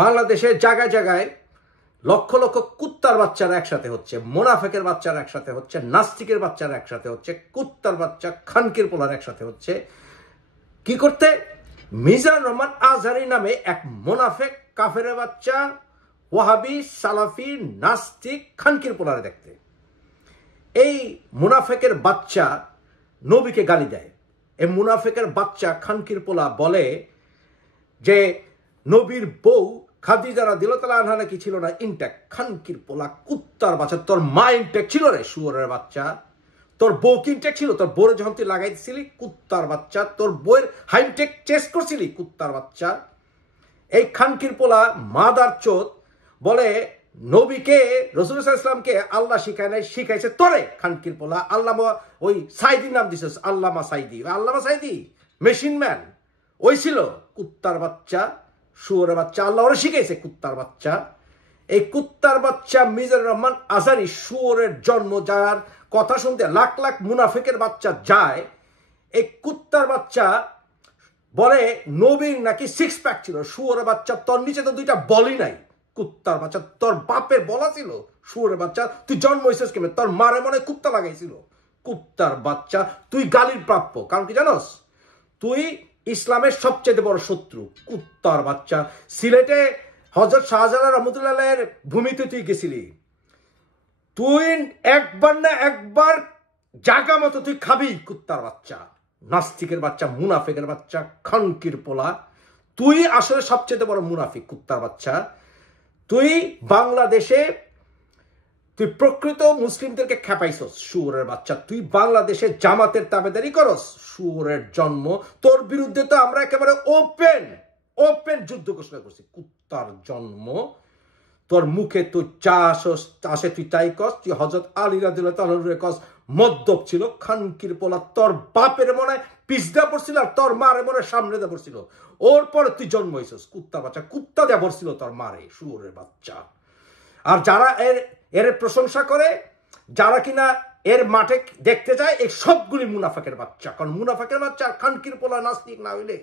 বাংলাদেশের জায়গায় জায়গায় লক্ষ লক্ষ কুত্তার বাচ্চারা একসাথে হচ্ছে, মোনাফেকের বাচ্চারা একসাথে হচ্ছে, নাস্তিকের বাচ্চারা একসাথে হচ্ছে, কুত্তার বাচ্চা খানকির পোলার একসাথে হচ্ছে। কি করতে? মিজানুর রহমান আজহারি নামে এক মোনাফেক কাফের বাচ্চা, ওয়াহাবি, সালাফি, নাস্তিক, খানকির পোলারে দেখতে। এই মুনাফেকের বাচ্চা নবীকে গালি দেয়। এই মুনাফেকের বাচ্চা খানকির পোলা বলে যে নবীর বউ খাদিজা রাদিয়াল্লাহু আনহা নাকি ছিল না ইনট্যাক্ট। খানকির পোলা, কুত্তার বাচ্চা, তোর মা ইনট্যাক্ট ছিল রে শুয়োরের বাচ্চা? তোর বউ কি ইনট্যাক্ট ছিল? তোর বউরে যখন তুই লাগাই দিছিলি, কুত্তার বাচ্চা, তোর বউয়ের হাইনটেক চেস্ট করছিলি, কুত্তার বাচ্চা। এই খানকির পোলা মাদার চোদ বলে নবীকে, রাসূল সাল্লাল্লাহু আলাইহি ওয়াসাল্লামকে আল্লাহ শিখায় নাই, শিখাইছে তোরে। খানকির পোলা আল্লামা, ওই সাইদির নাম দিছিস আল্লামা সাইদি। আল্লামা সাইদি মেশিন ম্যান ওই ছিল, কুত্তার বাচ্চা, শুয়োরের বাচ্চা, আল্লাহ ওরা শিখাইছে, কুত্তার বাচ্চা। এই কুত্তার বাচ্চা মিজানুর রহমান আজহারি, শুয়োরের জন্ম, যার কথা শুনতে লাখ লাখ মুনাফিকের বাচ্চা যায়। এই কুত্তার বাচ্চা বলে নবীর নাকি সিক্স প্যাক ছিল। শুয়োরের বাচ্চা, তোর নিচে তো দুইটা বলই নাই। কুত্তার বাচ্চা, তোর বাপের বলা ছিল। শুয়োরের বাচ্চা, তুই জন্ম হয়েছিস কেমন? তোর মারে মনে কুত্তা লাগাইছিল। কুত্তার বাচ্চা, তুই গালির প্রাপ্য। কারণ কি জানোস? তুই ইসলামের সবচেয়ে বড় শত্রু। কুত্তার বাচ্চা, সিলেটে হযরত শাহজালাল রহমতুল্লাহের ভূমিতে তুই গেছিলি। তুই একবার না একবার জায়গা মতো তুই খাবি, কুত্তার বাচ্চা, নাস্তিকের বাচ্চা, মুনাফিকের বাচ্চা, খানকির পোলা। তুই আসলে সবচেয়ে বড় মুনাফিক, কুত্তার বাচ্চা। তুই বাংলাদেশে তুই প্রকৃত মুসলিমদেরকে খেপাইছস, শুয়োরের বাচ্চা। তুই বাংলাদেশে জামাতের তাবেদারি করস, শুয়োরের জন্ম। তোর বিরুদ্ধে তো আমরা একেবারে ওপেন যুদ্ধ ঘোষণা করছি, কুত্তার জন্ম। তোর মুখে তুই চা আসে, তুই তাই কস। তুই হযরত আলী রাদিয়াল্লাহু তাআলা কস মদ্যপ ছিল। খানকির পোলা, তোর বাপের মনে পিছদা পড়ছিল আর তোর মারে মনে সামনে দা পড়ছিল। ওর পরে তুই জন্ম হয়েছিস, কুত্তার বাচ্চা। কুত্তা দেয়া পড়ছিল তোর মারে, শুয়োরের বাচ্চা। আর যারা এর প্রশংসা করে, যারা কিনা এর মাঠে দেখতে যায়, এই সবগুলি মুনাফাকের বাচ্চা। কারণ মুনাফাকের বাচ্চা আর খানকির পোলা নাস্তিক না হইলে,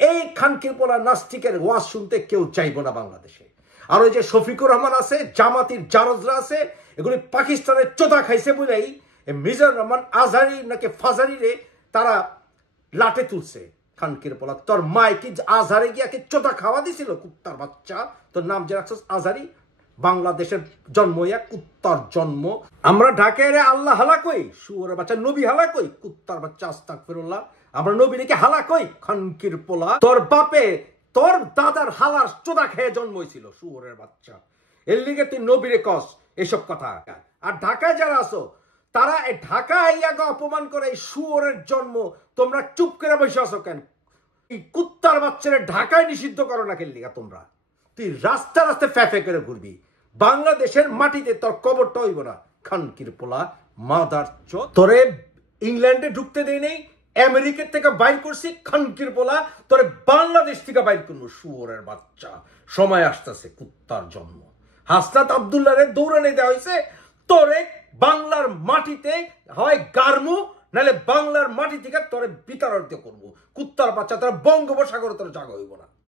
এই খানকির পোলা নাস্তিকের ওয়াজ শুনতে কেউ চাইব না বাংলাদেশে। আর ওই যে শফিকুর রহমান আছে, জামাতির জারজরা আছে, এগুলি পাকিস্তানের চোদা খাইছে বলেই মিজানুর রহমান আজহারি নাকি ফাজারি রে তারা লাটে তুলছে। খানকির পোলা, তোর মায় কি আজহারে গিয়া কি চোদা খাওয়া দিছিল? কুত্তার বাচ্চা, তোর নাম যে রাখছস আজহারি, বাংলাদেশের জন্ম ইয়া, কুত্তার জন্ম। আমরা ঢাকায় আল্লাহ হালা কই, শুয়োরের বাচ্চা, নবী হালা কই, কুত্তার বাচ্চা, আস্তাগফিরুল্লাহ। আমরা নবী নাকি হালা কই, খানকির পোলা। তোর বাপে তোর দাদার হালার চোদা খেয়ে জন্ম হয়েছিল, শুয়োরের বাচ্চা। এর লিগে তুই নবীরে কস এসব কথা। আর ঢাকায় যারা আছো, তারা এই ঢাকায় ইয়াকে অপমান করে, এই শুয়োরের জন্ম। তোমরা চুপ করে বসে আছো কেন? এই কুত্তার বাচ্চারে ঢাকায় নিষিদ্ধ করো না কেন লিগা তোমরা? তুই রাস্তা রাস্তায় ফ্যাফে করে ঘুরবি, বাংলাদেশের মাটিতে তোর কবরটা হইব না, খানকির পোলা, মাদার চোদ। তোরে ইংল্যান্ডে ঢুকতে দেই নেই, আমেরিকা থেকে বাইর করছি, খানকির পোলা। তোরে বাংলাদেশ থেকে বাইর করবো, শুয়োরের বাচ্চা। সময় আসতেছে, কুত্তার জন্ম। হাসনাত আব্দুল্লাহরে দৌড়ানে দেওয়া হয়েছে, তোরে বাংলার মাটিতে হয় গারমু, নাহলে বাংলার মাটি থেকে তোরে বিতাড়িত করবো, কুত্তার বাচ্চা। তোরা বঙ্গোপসাগরে তোর জায়গা হইব না।